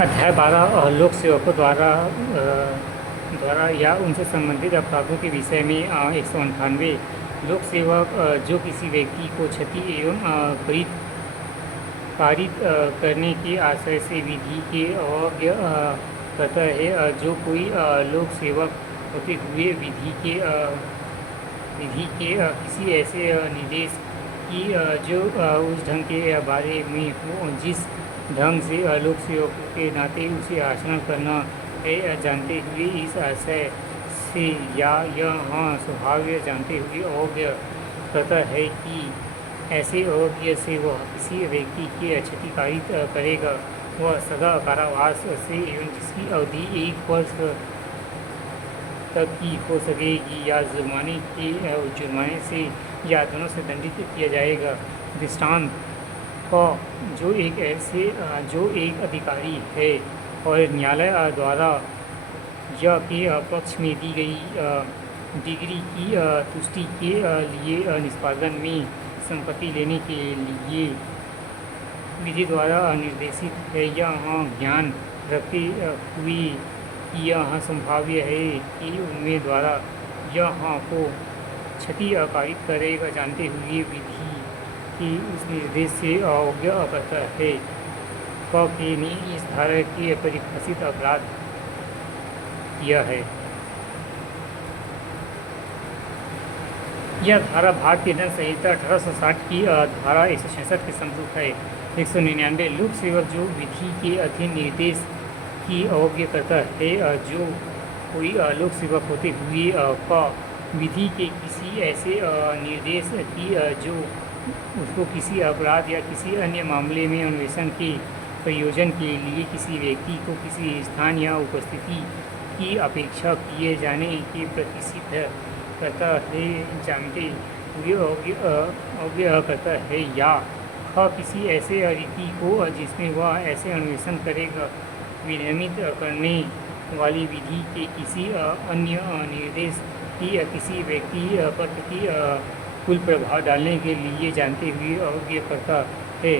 अध्याय 12 लोक सेवकों द्वारा या उनसे संबंधित अपराधों के विषय में 198। लोक सेवक जो किसी व्यक्ति को क्षति एवं पारित करने के आशय से विधि के अवज्ञा करता है। जो कोई लोक सेवक होते हुए विधि के किसी ऐसे निर्देश की जो उस ढंग के बारे में हो जिस ढंग से लोक सेवकों के नाते उसे आचरण करना है, जानते हुए इस आशय से या यह स्वभाव जानते हुए अवज्ञा करता है कि ऐसे अवज्ञा से वह किसी व्यक्ति के क्षति पारित करेगा, वह सदा कारावास से एवं जिसकी अवधि 1 वर्ष तक की हो सकेगी या जुर्माने से या दोनों से दंडित किया जाएगा। दृष्टांत का जो एक अधिकारी है और न्यायालय द्वारा या के पक्ष में दी गई डिग्री की तुष्टि के लिए निष्पादन में संपत्ति लेने के लिए विधि द्वारा निर्देशित है या ज्ञान रखते हुए कि यह संभाव्य है कि उनमें द्वारा यह को क्षति पारित करेगा, जानते हुए विधि की उस निर्देश से अवज्ञा करता है। के ने इस धारा के परिभाषित अपराध किया है। यह धारा भारतीय दंड संहिता 1860 की धारा 166 के समरूप है। 199 लोक सेवक जो विधि के अधीन निर्देश की अवज्ञा करता है। जो कोई लोक सेवक होते हुए का विधि के किसी ऐसे निर्देश की जो उसको किसी अपराध या किसी अन्य मामले में अन्वेषण के प्रयोजन के लिए किसी व्यक्ति को किसी स्थान या उपस्थिति की अपेक्षा किए जाने के प्रतिष्ठित करता है, जानते हुए अवज्ञा करता है या किसी ऐसे रीति को जिसमें वह ऐसे अन्वेषण करेगा विनियमित करने वाली विधि के किसी अन्य निर्देश की किसी व्यक्ति पर प्रतिकूल प्रभाव डालने के लिए, जानते हुए अवज्ञा करता है।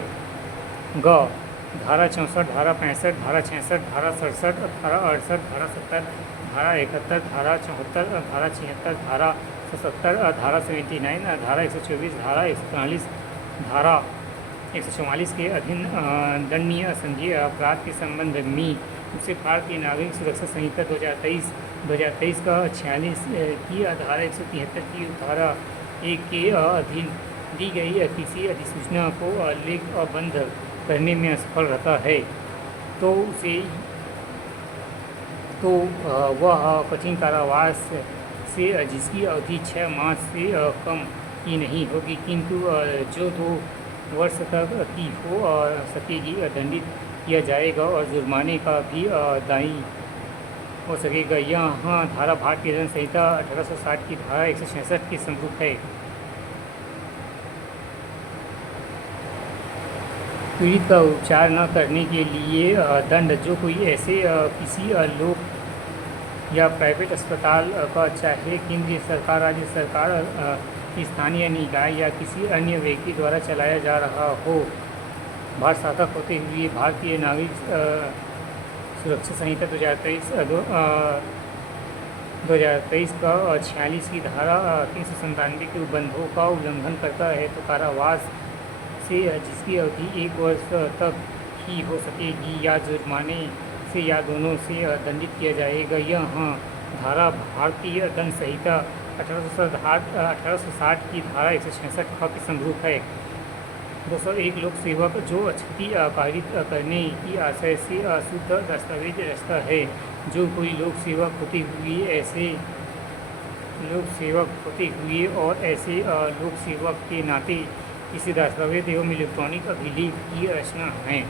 धारा 64, धारा 65, धारा 66, धारा 67, धारा 68, धारा 70, धारा 71, धारा 74, धारा 76, धारा 170, धारा 79, धारा 124, धारा 144, धारा 144 के अधीन दंडनीय संज्ञेय अपराध के संबंध में उसे भारतीय नागरिक सुरक्षा संहिता 2023 का 46 की धारा 173 की धारा 1 के अधीन दी गई किसी अधिसूचना को लेखबद्ध करने में असफल रहता है तो वह कठिन कारावास से जिसकी अवधि 6 माह से कम की नहीं होगी किंतु जो 2 वर्ष तक की हो सकेगी दंडित किया जाएगा और जुर्माने का भी दायी हो सकेगा। यहाँ धारा भारतीय दंड संहिता 1860 की धारा 166 के समरूप है। पीड़ित का उपचार न करने के लिए दंड जो कोई ऐसे किसी लोक या प्राइवेट अस्पताल का चाहे केंद्रीय सरकार, राज्य सरकार, स्थानीय निकाय या किसी अन्य व्यक्ति द्वारा चलाया जा रहा हो, भारत साधक होते हुए भारतीय नागरिक सुरक्षा संहिता 2023 का 46 की धारा 397 के उपबंधों का उल्लंघन करता है तो कारावास से जिसकी अवधि 1 वर्ष तक ही हो सकेगी या जुर्माने से या दोनों से दंडित किया जाएगा। यह धारा भारतीय दंड संहिता 1860 की धारा 166 के समरूप है। 201 लोक सेवक जो क्षति पारित करने की आशय से अशुद्ध दस्तावेज रचता है। जो कोई लोक सेवक होते हुए और ऐसे लोक सेवक के नाते किसी दस्तावेज एवं इलेक्ट्रॉनिक अभिलेख की रचना है।